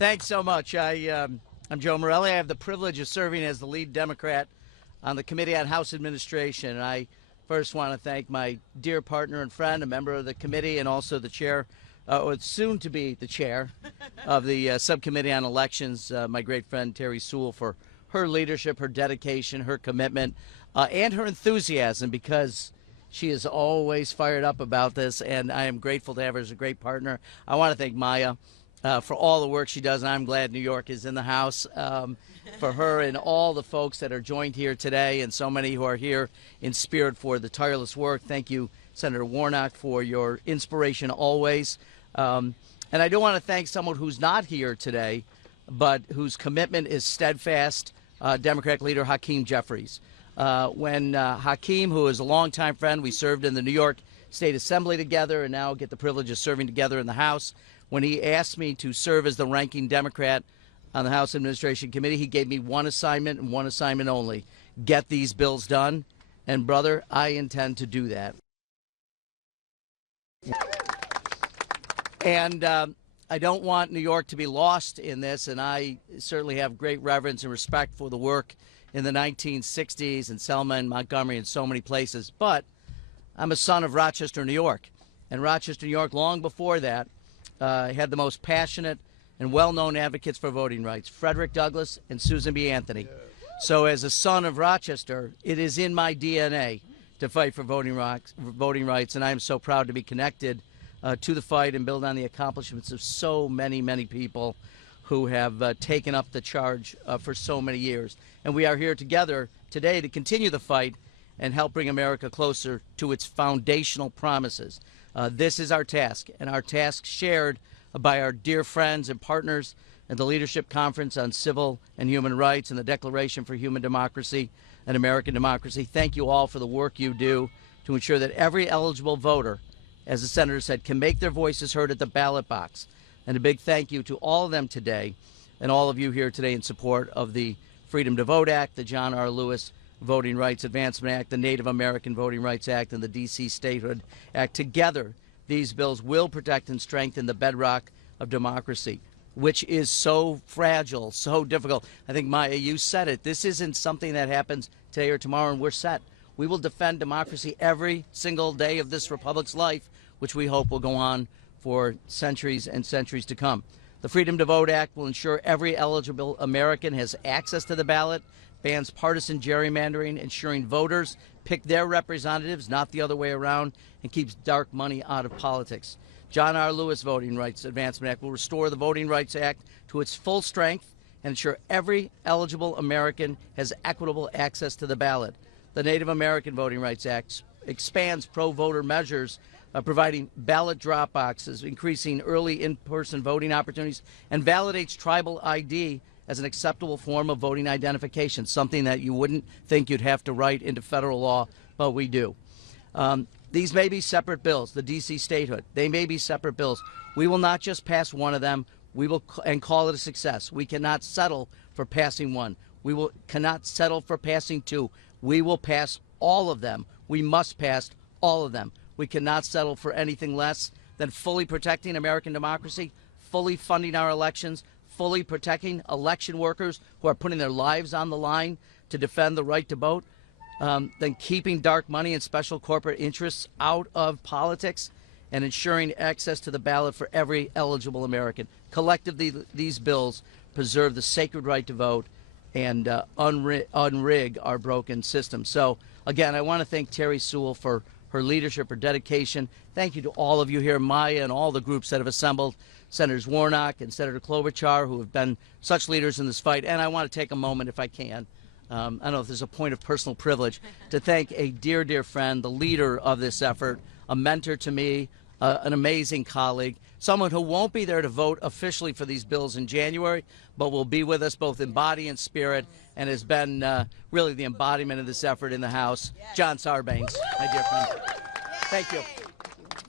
Thanks so much. I'm Joe Morelle. I have the privilege of serving as the lead Democrat on the Committee on House Administration. And I first want to thank my dear partner and friend, a member of the committee, and also the chair, or soon to be the chair of the Subcommittee on Elections, my great friend Terry Sewell, for her leadership, her dedication, her commitment, and her enthusiasm, because she is always fired up about this, and I am grateful to have her as a great partner. I want to thank Maya for all the work she does, and I'm glad New York is in the house for her and all the folks that are joined here today, and so many who are here in spirit for the tireless work. Thank you, Senator Warnock, for your inspiration always. And I do want to thank someone who's not here today, but whose commitment is steadfast, Democratic leader Hakeem Jeffries. When Hakeem, who is a longtime friend, we served in the New York State Assembly together and now get the privilege of serving together in the House. When he asked me to serve as the ranking Democrat on the House Administration Committee, he gave me one assignment and one assignment only: get these bills done. And, brother, I intend to do that. And I don't want New York to be lost in this, and I certainly have great reverence and respect for the work in the 1960s in Selma and Montgomery and so many places. But I'm a son of Rochester, New York. And Rochester, New York, long before that, had the most passionate and well-known advocates for voting rights, Frederick Douglass and Susan B. Anthony. So as a son of Rochester, it is in my DNA to fight for voting rights, and I am so proud to be connected to the fight and build on the accomplishments of so many, many people who have taken up the charge for so many years. And we are here together today to continue the fight and help bring America closer to its foundational promises. This is our task, and our task shared by our dear friends and partners in the Leadership Conference on Civil and Human Rights and the Declaration for Human Democracy and American Democracy. Thank you all for the work you do to ensure that every eligible voter, as the senator said, can make their voices heard at the ballot box. And a big thank you to all of them today, and all of you here today in support of the Freedom to Vote Act, the John R. Lewis Voting Rights Advancement Act, the Native American Voting Rights Act, and the D.C. Statehood Act. Together, these bills will protect and strengthen the bedrock of democracy, which is so fragile, so difficult. I think, Maya, you said it. This isn't something that happens today or tomorrow and we're set. We will defend democracy every single day of this republic's life, which we hope will go on for centuries and centuries to come. The Freedom to Vote Act will ensure every eligible American has access to the ballot, bans partisan gerrymandering, ensuring voters pick their representatives, not the other way around, and keeps dark money out of politics. John R. Lewis Voting Rights Advancement Act will restore the Voting Rights Act to its full strength and ensure every eligible American has equitable access to the ballot. The Native American Voting Rights Act expands pro-voter measures, providing ballot drop boxes, increasing early in-person voting opportunities, and validates tribal ID as an acceptable form of voting identification, something that you wouldn't think you'd have to write into federal law, but we do. These may be separate bills, the D.C. statehood. They may be separate bills. We will not just pass one of them. We will and call it a success. We cannot settle for passing one. We cannot settle for passing two. We will pass all of them. We must pass all of them. We cannot settle for anything less than fully protecting American democracy, fully funding our elections, fully protecting election workers who are putting their lives on the line to defend the right to vote, then keeping dark money and special corporate interests out of politics, and ensuring access to the ballot for every eligible American. Collectively, these bills preserve the sacred right to vote and unrig our broken system. So, again, I want to thank Terry Sewell for her leadership, her dedication. Thank you to all of you here, Maya, and all the groups that have assembled, Senators Warnock and Senator Klobuchar, who have been such leaders in this fight. And I want to take a moment, if I can, I don't know if there's a point of personal privilege, to thank a dear, dear friend, the leader of this effort, a mentor to me, an amazing colleague, someone who won't be there to vote officially for these bills in January, but will be with us both in body and spirit, and has been really the embodiment of this effort in the House, John Sarbanes, my dear friend. Thank you.